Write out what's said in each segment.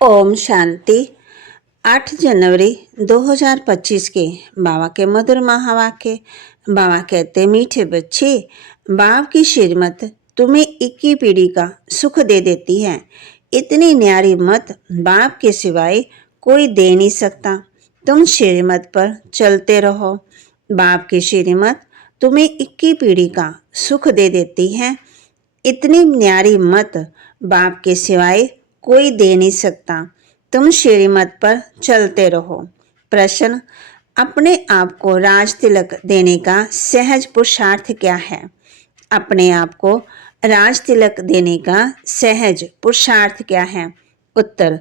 ओम शांति। 8 जनवरी 2025 के बाबा के मधुर महावाक्य। बाबा कहते, मीठे बच्चे, बाप की श्रीमत तुम्हें 21 पीढ़ी का सुख दे देती है। इतनी न्यारी मत बाप के सिवाय कोई दे नहीं सकता। तुम श्रीमत पर चलते रहो। बाप की श्रीमत तुम्हें 21 पीढ़ी का सुख दे देती है। इतनी न्यारी मत बाप के सिवाय कोई दे नहीं सकता। तुम श्रीमत पर चलते रहो। प्रश्न, अपने आप को राज तिलक देने का सहज पुरुषार्थ क्या है? अपने आप को राज तिलक देने का सहज पुरुषार्थ क्या है? उत्तर,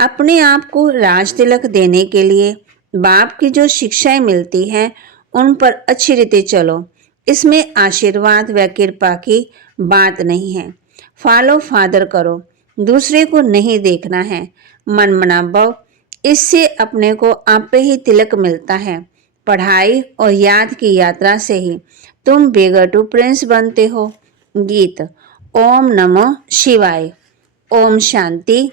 अपने आप को राज तिलक देने के लिए बाप की जो शिक्षाएं मिलती हैं उन पर अच्छी रीति चलो। इसमें आशीर्वाद व कृपा की बात नहीं है। फॉलो फादर करो, दूसरे को नहीं देखना है। मन मना भव, इससे अपने को आप ही तिलक मिलता है। पढ़ाई और याद की यात्रा से ही तुम बेगटू प्रिंस बनते हो। गीत। ओम नमो शिवाय। ओम शांति।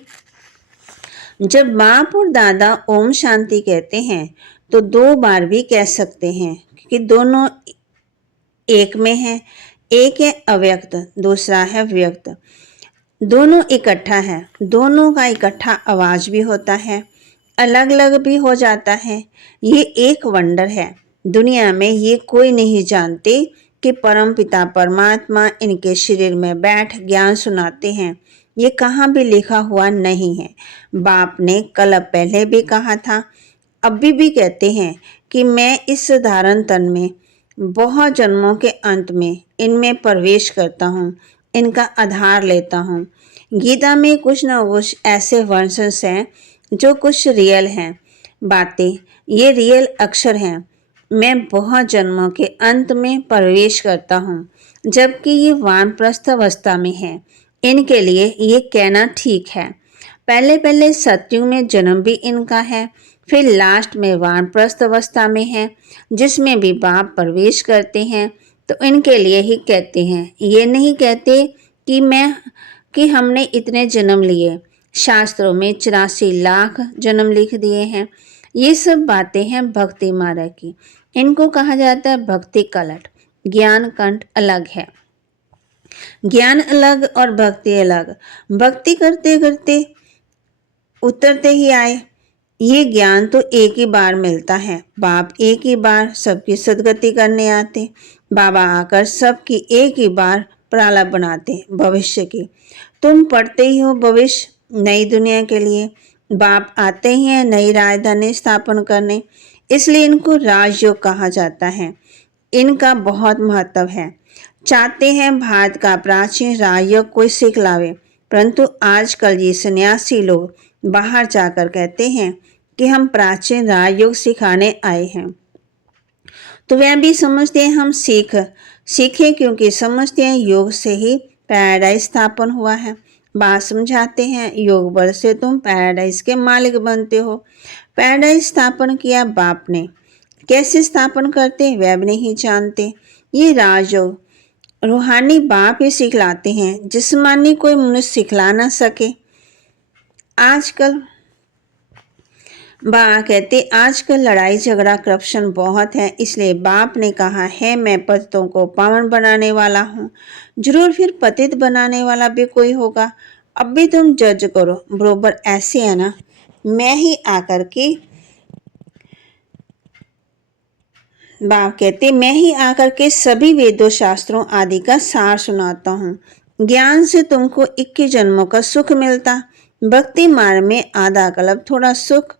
जब बाप और दादा ओम शांति कहते हैं तो 2 बार भी कह सकते हैं कि दोनों एक में है। एक है अव्यक्त, दूसरा है व्यक्त। दोनों इकट्ठा है। दोनों का इकट्ठा आवाज भी होता है, अलग अलग भी हो जाता है। ये एक वंडर है। दुनिया में ये कोई नहीं जानते कि परम पिता परमात्मा इनके शरीर में बैठ ज्ञान सुनाते हैं। ये कहाँ भी लिखा हुआ नहीं है। बाप ने कल पहले भी कहा था, अभी भी कहते हैं कि मैं इस साधारण तन में बहुत जन्मों के अंत में इनमें प्रवेश करता हूँ, इनका आधार लेता हूँ। गीता में कुछ न कुछ ऐसे वर्सेस हैं जो कुछ रियल हैं बातें, ये रियल अक्षर हैं। मैं बहुत जन्मों के अंत में प्रवेश करता हूँ, जबकि ये वानप्रस्थ अवस्था में है। इनके लिए ये कहना ठीक है। पहले पहले सतयुग में जन्म भी इनका है, फिर लास्ट में वानप्रस्थ अवस्था में है, जिसमें भी बाप प्रवेश करते हैं। तो इनके लिए ही कहते हैं, ये नहीं कहते कि हमने इतने जन्म लिए। शास्त्रों में 84 लाख जन्म लिख दिए हैं। ये सब बातें हैं भक्ति मार्ग की। इनको कहा जाता है भक्ति कलट। ज्ञान कंठ अलग है। ज्ञान अलग और भक्ति अलग। भक्ति करते करते उतरते ही आए। ये ज्ञान तो एक ही बार मिलता है। बाप एक ही बार सबकी सदगति करने आते। बाबा आकर सबकी एक ही बार प्राला बनाते भविष्य की। तुम पढ़ते ही हो भविष्य नई दुनिया के लिए। बाप आते ही हैं नई राजधानी स्थापन करने, इसलिए इनको राजयोग कहा जाता है। इनका बहुत महत्व है। चाहते हैं भारत का प्राचीन राजयोग कोई सिखलावे, परंतु आजकल ये सन्यासी लोग बाहर जाकर कहते हैं कि हम प्राचीन राजयोग सिखाने आए हैं। तो वह भी समझते हैं हम सीखें, क्योंकि समझते हैं योग से ही पैराडाइज स्थापन हुआ है। बात समझाते हैं योग बल से तुम पैराडाइज के मालिक बनते हो। पैराडाइज स्थापन किया बाप ने, कैसे स्थापन करते वह भी नहीं जानते। ये राजयोग रूहानी बाप ही सिखलाते हैं, जिस्मानी कोई मनुष्य सिखला ना सके। आजकल बाप कहते, आजकल लड़ाई झगड़ा करप्शन बहुत है, इसलिए बाप ने कहा है मैं पतितों को पावन बनाने वाला हूँ। जरूर फिर पतित बनाने वाला भी कोई होगा। अब भी तुम जज करो, बरोबर ऐसे है ना। मैं ही आकर के बाप कहते, मैं ही आकर के सभी वेदों शास्त्रों आदि का सार सुनाता हूँ। ज्ञान से तुमको 21 जन्मों का सुख मिलता। भक्ति मार्ग में आधा कल्प थोड़ा सुख,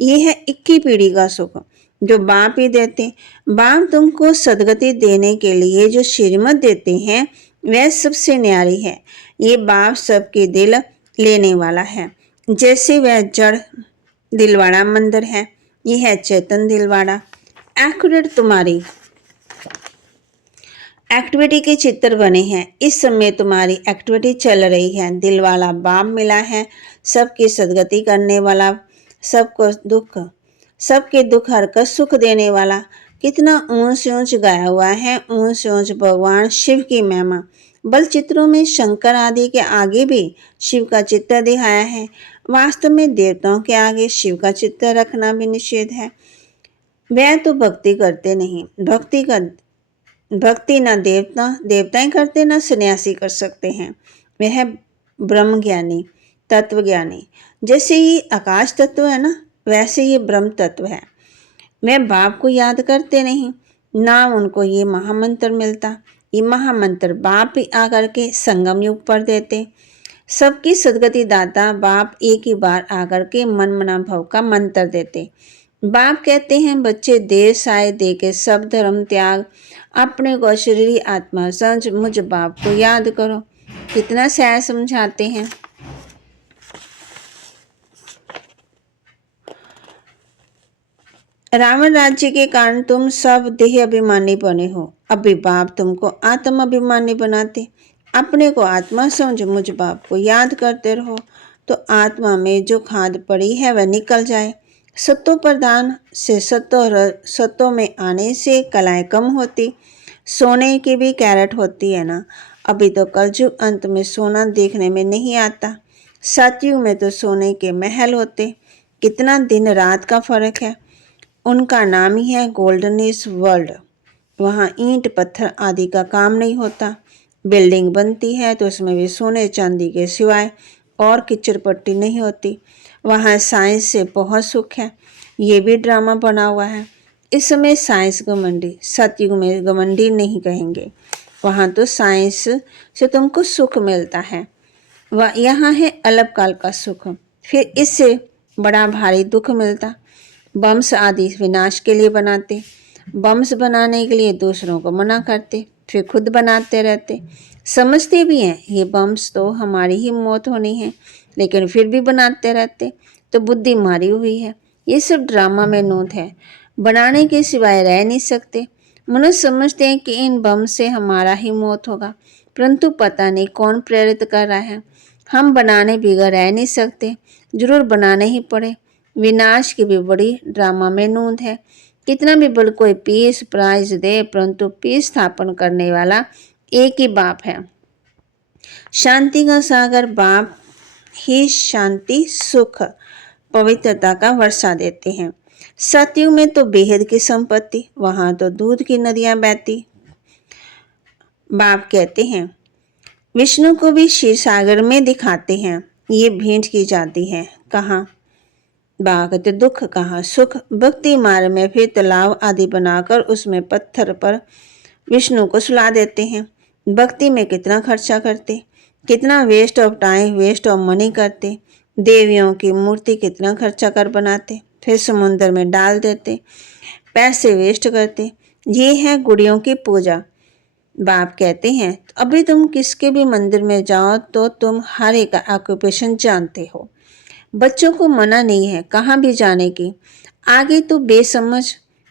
ये है 21 पीढ़ी का सुख जो बाप ही देते। बाप तुमको सदगति देने के लिए जो श्रीमत देते हैं वह सबसे न्यारी है। ये बाप सबके दिल लेने वाला है। जैसे वह जड़ दिलवाड़ा मंदिर है, यह है चेतन दिलवाड़ा। एक्यूरेट तुम्हारी एक्टिविटी के चित्र बने हैं। इस समय तुम्हारी एक्टिविटी चल रही है। दिल वाला बाप मिला है, सबकी सदगति करने वाला, सबके दुख हरकर सुख देने वाला। कितना ऊंच ऊंच गाया हुआ है, ऊंच ऊंच भगवान शिव की महिमा। बल चित्रों में शंकर आदि के आगे भी शिव का चित्र दिखाया है। वास्तव में देवताओं के आगे शिव का चित्र रखना भी निषेध है। वह तो भक्ति करते नहीं। भक्ति न देवताएं करते, न सन्यासी कर सकते हैं। वह ब्रह्म ज्ञानी, तत्व ज्ञानी। जैसे ये आकाश तत्व है ना, वैसे ये ब्रह्म तत्व है। वह बाप को याद करते नहीं, ना उनको ये महामंत्र मिलता। ये महामंत्र बाप ही आकर के संगम युग पर देते। सबकी सदगति दाता बाप एक ही बार आकर के मन मना भव का मंत्र देते। बाप कहते हैं, बच्चे देर साय दे के सब धर्म त्याग, अपने को शरीर आत्मा समझ मुझ बाप को याद करो। कितना सह समझाते हैं। रावण राज्य के कारण तुम सब देह अभिमानी बने हो। अभी बाप तुमको आत्म अभिमानी बनाते। अपने को आत्मा समझ मुझ बाप को याद करते रहो, तो आत्मा में जो खाद पड़ी है वह निकल जाए। सत्तो प्रदान से सत्तों में आने से कलाएं कम होती। सोने की भी कैरेट होती है ना। अभी तो कलयुग अंत में सोना देखने में नहीं आता। सतयुग में तो सोने के महल होते। कितना दिन रात का फर्क है। उनका नाम ही है गोल्डनिश वर्ल्ड। वहाँ ईंट पत्थर आदि का काम नहीं होता। बिल्डिंग बनती है तो उसमें भी सोने चांदी के सिवाय और कीचड़ पट्टी नहीं होती। वहाँ साइंस से बहुत सुख है। ये भी ड्रामा बना हुआ है। इस समय साइंस घमंडी, सतयुग में घमंडी नहीं कहेंगे। वहाँ तो साइंस से तुमको सुख मिलता है। वह यहाँ है अलग काल का सुख, फिर इससे बड़ा भारी दुख मिलता। बम्स आदि विनाश के लिए बनाते। बम्स बनाने के लिए दूसरों को मना करते, फिर खुद बनाते रहते। समझते भी हैं ये बम्स तो हमारी ही मौत होनी है, लेकिन फिर भी बनाते रहते। तो बुद्धि मारी हुई है। ये सब ड्रामा में नूत है। बनाने के सिवाय रह नहीं सकते। मनुष्य समझते हैं कि इन बम से हमारा ही मौत होगा, परंतु पता नहीं कौन प्रेरित कर रहा है। हम बनाने बिगड़ रह नहीं सकते, जरूर बनाने ही पड़े। विनाश की भी बड़ी ड्रामा में नूंद है। कितना भी बल कोई पीस प्राइज दे, परंतु पीस स्थापन करने वाला एक ही बाप है। शांति का सागर बाप ही शांति सुख पवित्रता का वर्षा देते हैं। सतयुग में तो बेहद की संपत्ति, वहां तो दूध की नदियां बहती। बाप कहते हैं, विष्णु को भी क्षीर सागर में दिखाते हैं। ये भेंट की जाती है। कहाँ भागत दुख, कहाँ सुख। भक्ति मार्ग में फिर तालाब आदि बनाकर उसमें पत्थर पर विष्णु को सुला देते हैं। भक्ति में कितना खर्चा करते, कितना waste of time, waste of money करते। देवियों की मूर्ति कितना खर्चा कर बनाते, फिर समुद्र में डाल देते, पैसे वेस्ट करते। ये है गुड़ियों की पूजा। बाप कहते हैं, अभी तुम किसके भी मंदिर में जाओ तो तुम हर एक ऑक्यूपेशन जानते हो। बच्चों को मना नहीं है कहाँ भी जाने की। आगे तो बेसमझ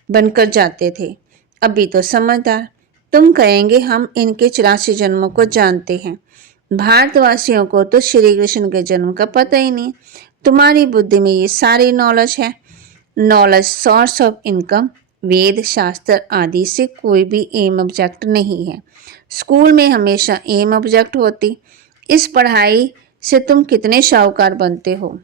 बनकर जाते थे, अभी तो समझदार। तुम कहेंगे हम इनके 84 जन्मों को जानते हैं। भारतवासियों को तो श्री कृष्ण के जन्म का पता ही नहीं। तुम्हारी बुद्धि में ये सारी नॉलेज है। नॉलेज सोर्स ऑफ इनकम, वेद शास्त्र आदि से कोई भी एम ऑब्जेक्ट नहीं है। स्कूल में हमेशा एम ऑब्जेक्ट होती। इस पढ़ाई से तुम कितने शाहूकार बनते हो।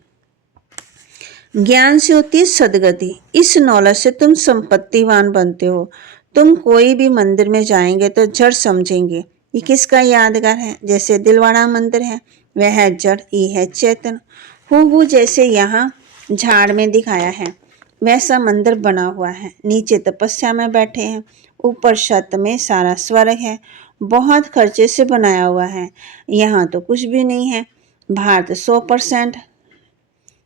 ज्ञान से होती है सदगति। इस नॉलेज से तुम संपत्तिवान बनते हो। तुम कोई भी मंदिर में जाएंगे तो जड़ समझेंगे ये किसका यादगार है। जैसे दिलवाड़ा मंदिर है, वह है जड़, ये है चेतन। हूबहू जैसे यहाँ झाड़ में दिखाया है वैसा मंदिर बना हुआ है। नीचे तपस्या में बैठे हैं, ऊपर छत में सारा स्वर्ग है। बहुत खर्चे से बनाया हुआ है। यहाँ तो कुछ भी नहीं है। भारत 100%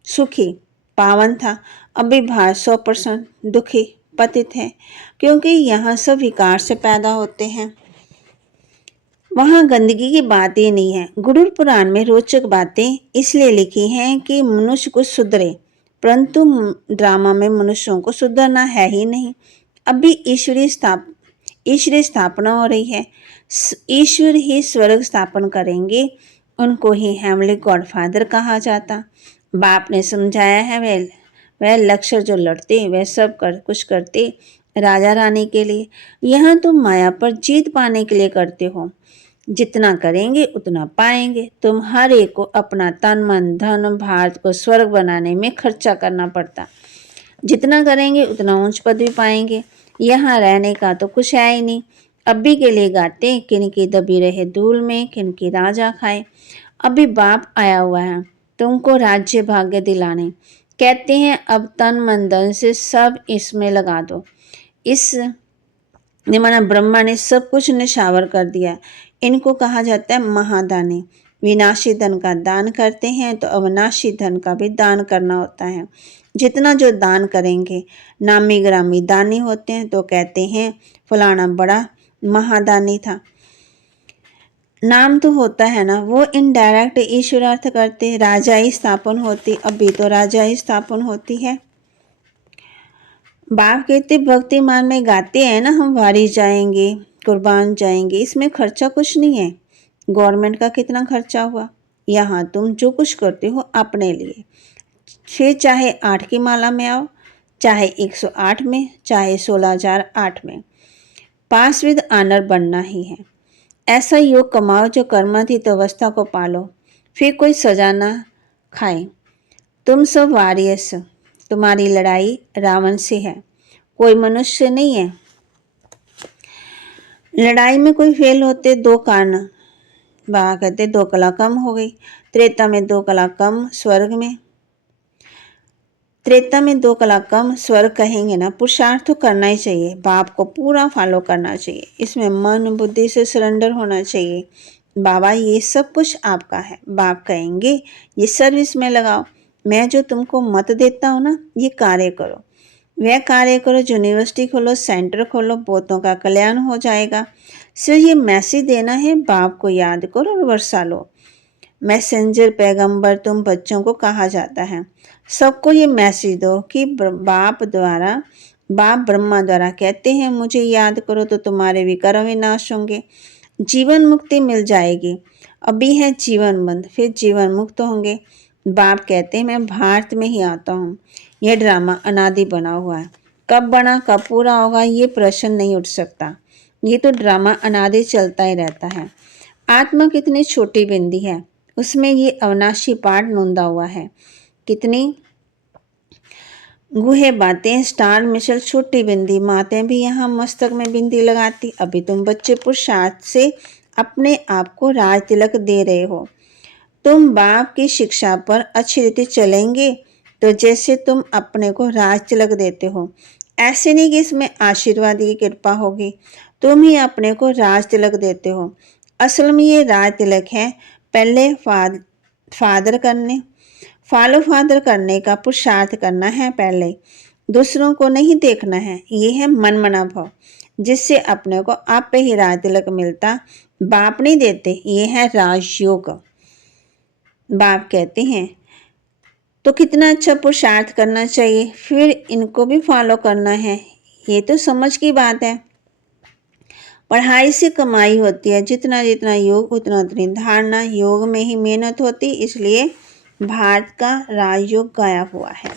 सुखी पावन था, अभी भारत 100% दुखी पतित है, क्योंकि यहाँ सब विकार से पैदा होते हैं। वहाँ गंदगी की बात ही नहीं है। गुरुर पुराण में रोचक बातें इसलिए लिखी हैं कि मनुष्य को सुधरे, परंतु ड्रामा में मनुष्यों को सुधरना है ही नहीं। अभी ईश्वरीय स्थापना हो रही है। ईश्वर ही स्वर्ग स्थापन करेंगे, उनको ही हेमली गॉडफादर कहा जाता। बाप ने समझाया है, वह लक्षर जो लड़ते वह सब कुछ करते राजा रानी के लिए। यहाँ तुम माया पर जीत पाने के लिए करते हो। जितना करेंगे उतना पाएंगे। तुम हर एक को अपना तन मन धन भारत को स्वर्ग बनाने में खर्चा करना पड़ता। जितना करेंगे उतना ऊंच पद भी पाएंगे। यहाँ रहने का तो कुछ है ही नहीं। अभी के लिए गाते, किनकी दबी रहे धूल में, किनकी राजा खाए। अभी बाप आया हुआ है तुमको राज्य भाग्य दिलाने। कहते हैं अब तन मन धन से सब इसमें लगा दो। इस माना ब्रह्मा ने सब कुछ निछावर कर दिया। इनको कहा जाता है महादानी। विनाशी धन का दान करते हैं तो अविनाशी धन का भी दान करना होता है। जितना जो दान करेंगे, नामी ग्रामी दानी होते हैं तो कहते हैं फलाना बड़ा महादानी था। नाम तो होता है ना, वो इनडायरेक्ट ईश्वरार्थ करते, राजा ही स्थापन होती। अभी तो राजा ही स्थापन होती है। बाप कहते भक्तिमान में गाते हैं ना, हम वारी जाएंगे, कुर्बान जाएंगे, इसमें खर्चा कुछ नहीं है। गवर्नमेंट का कितना खर्चा हुआ। यहाँ तुम जो कुछ करते हो अपने लिए, 6 चाहे 8 की माला में आओ, चाहे 108 में, चाहे 16,008 में, पास विद आनर बनना ही है। ऐसा योग कमाओ जो कर्मातीत अवस्था को पालो, फिर कोई सजा ना खाए। तुम सब वारियर्स, तुम्हारी लड़ाई रावण से है, कोई मनुष्य से नहीं है। लड़ाई में कोई फेल होते 2 कारण, बाबा कहते 2 कला कम हो गई। त्रेता में 2 कला कम, स्वर्ग में, त्रेता में 2 कला कम, स्वर्ग कहेंगे ना। पुरुषार्थ तो करना ही चाहिए, बाप को पूरा फॉलो करना चाहिए, इसमें मन बुद्धि से सरेंडर होना चाहिए। बाबा ये सब कुछ आपका है, बाप कहेंगे ये सर्विस में लगाओ। मैं जो तुमको मत देता हूँ ना, ये कार्य करो, वह कार्य करो। यूनिवर्सिटी खोलो, सेंटर खोलो, बहुतों का कल्याण हो जाएगा। सिर्फ ये मैसेज देना है, बाप को याद करो और वर्षा लो। मैसेंजर पैगंबर तुम बच्चों को कहा जाता है। सबको ये मैसेज दो कि बाप ब्रह्मा द्वारा कहते हैं मुझे याद करो तो तुम्हारे विकार विनाश होंगे, जीवन मुक्ति मिल जाएगी। अभी है जीवन बंद, फिर जीवन मुक्त होंगे। बाप कहते हैं मैं भारत में ही आता हूँ। यह ड्रामा अनादि बना हुआ है, कब बना कब पूरा होगा ये प्रश्न नहीं उठ सकता। ये तो ड्रामा अनादि चलता ही रहता है। आत्मा कितनी छोटी बिंदी है, उसमें ये अविनाशी पाठ नोंदा हुआ है। कितनी गुहे बातें, स्टार मिशल छोटी बिंदी, मातें भी यहाँ मस्तक में बिंदी लगाती। अभी तुम बच्चे पुरुषार्थ से अपने आप को राज तिलक दे रहे हो। तुम बाप की शिक्षा पर अच्छी रीति चलेंगे तो जैसे तुम अपने को राज तिलक देते हो, ऐसे नहीं कि इसमें आशीर्वाद की कृपा होगी, तुम ही अपने को राज तिलक देते हो। असल में ये राज तिलक है पहले फादर करने, फॉलो फादर करने का पुरुषार्थ करना है पहले, दूसरों को नहीं देखना है। ये है मनमना भाव, जिससे अपने को आप पे ही राज तिलक मिलता, बाप नहीं देते। ये है राजयोग। बाप कहते हैं तो कितना अच्छा पुरुषार्थ करना चाहिए, फिर इनको भी फॉलो करना है। ये तो समझ की बात है। पढ़ाई से कमाई होती है, जितना जितना योग उतना उतनी धारणा, योग में ही मेहनत होती, इसलिए भारत का राजयोग गाया हुआ है।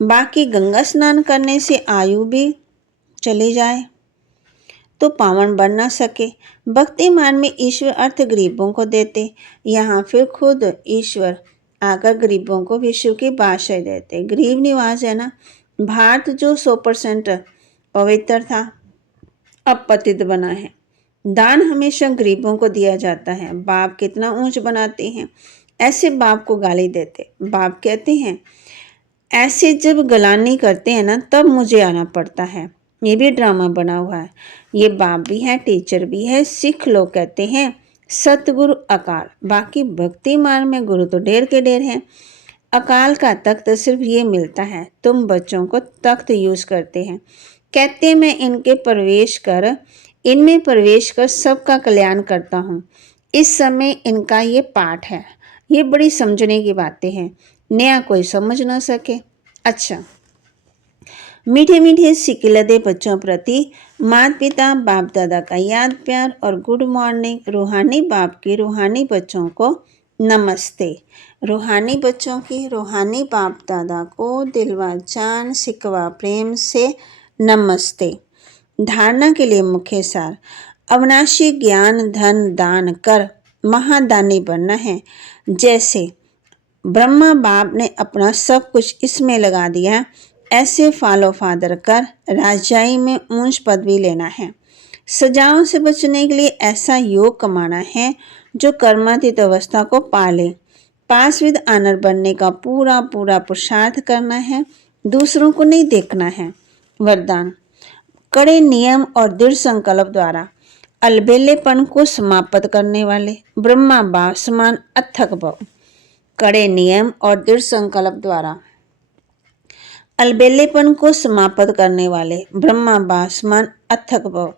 बाकी गंगा स्नान करने से आयु भी चली जाए तो पावन बन ना सके। भक्ति मान में ईश्वर अर्थ गरीबों को देते, यहाँ फिर खुद ईश्वर आकर गरीबों को विश्व की बादशाही देते। गरीब निवास है ना। भारत जो 100% पवित्र था अब पतित बना है। दान हमेशा गरीबों को दिया जाता है। बाप कितना ऊंच बनाते हैं, ऐसे बाप को गाली देते। बाप कहते हैं ऐसे जब गलानी करते हैं ना तब मुझे आना पड़ता है। ये भी ड्रामा बना हुआ है। ये बाप भी है, टीचर भी है। सिख लोग कहते हैं सतगुरु अकाल, बाकी भक्ति मार्ग में गुरु तो ढेर के ढेर हैं। अकाल का तख्त सिर्फ ये मिलता है, तुम बच्चों को तख्त यूज करते हैं। कहते मैं इनमें प्रवेश कर सबका कल्याण करता हूँ। इस समय इनका ये पाठ है। ये बड़ी समझने की बातें हैं, नया कोई समझ ना सके। अच्छा, मीठे मीठे सिकिलदे बच्चों प्रति माता पिता बाप दादा का याद प्यार और गुड मॉर्निंग। रूहानी बाप की रूहानी बच्चों को नमस्ते। रूहानी बच्चों की रूहानी बाप दादा को दिलवा जान सिकवा प्रेम से नमस्ते। धारणा के लिए मुख्य सार, अविनाशी ज्ञान धन दान कर महादानी बनना है। जैसे ब्रह्मा बाप ने अपना सब कुछ इसमें लगा दिया, ऐसे फॉलो फादर कर राजाई में ऊंच पदवी लेना है। सजाओं से बचने के लिए ऐसा योग कमाना है जो कर्मातीत अवस्था को पाले। पास विद ऑनर बनने का पूरा पूरा पुरुषार्थ करना है, दूसरों को नहीं देखना है। वरदान, कड़े नियम और दृढ़ संकल्प द्वारा अलबेलेपन को समाप्त करने वाले ब्रह्मा बाप समान अथक भव। कड़े नियम और दृढ़ संकल्प द्वारा अलबेलेपन को समाप्त करने वाले ब्रह्मा बाप समान अथक भव।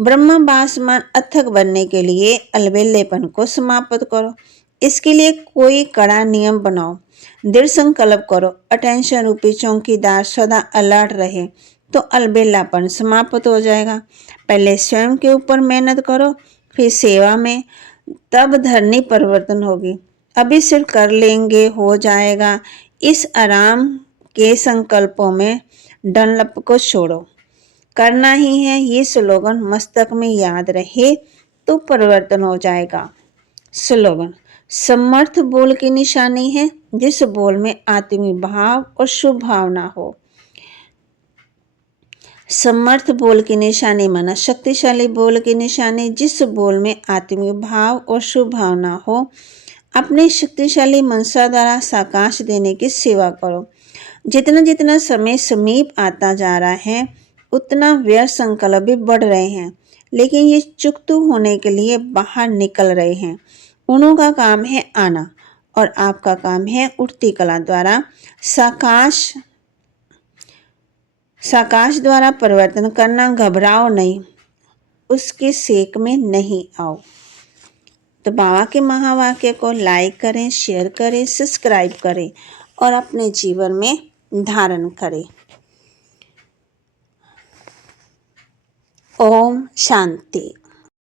ब्रह्मा बाप समान अथक बनने के लिए अलबेलेपन को समाप्त करो। इसके लिए कोई कड़ा नियम बनाओ, दृढ़ संकल्प करो। अटेंशन रूपी चौकीदार सदा अलर्ट रहे तो अलबेलापन समाप्त हो जाएगा। पहले स्वयं के ऊपर मेहनत करो, फिर सेवा में, तब धरनी परिवर्तन होगी। अभी सिर्फ कर लेंगे हो जाएगा, इस आराम के संकल्पों में डनलप को छोड़ो। करना ही है, ये स्लोगन मस्तक में याद रहे तो परिवर्तन हो जाएगा। स्लोगन, समर्थ बोल की निशानी है जिस बोल में आत्मीय भाव और शुभ भावना हो। समर्थ बोल की निशानी माना शक्तिशाली बोल की निशानी जिस बोल में आत्मीय भाव और शुभ भावना हो। अपने शक्तिशाली मनसा द्वारा साकाश देने की सेवा करो। जितना जितना समय समीप आता जा रहा है उतना व्यर्थ संकल्प भी बढ़ रहे हैं, लेकिन ये चुकतू होने के लिए बाहर निकल रहे हैं। उन्हों का काम है आना और आपका काम है उठती कला द्वारा साकाश द्वारा परिवर्तन करना। घबराओ नहीं, उसके सेक में नहीं आओ। तो बाबा के महावाक्य को लाइक करें, शेयर करें, सब्सक्राइब करें और अपने जीवन में धारण करें। ओम शांति।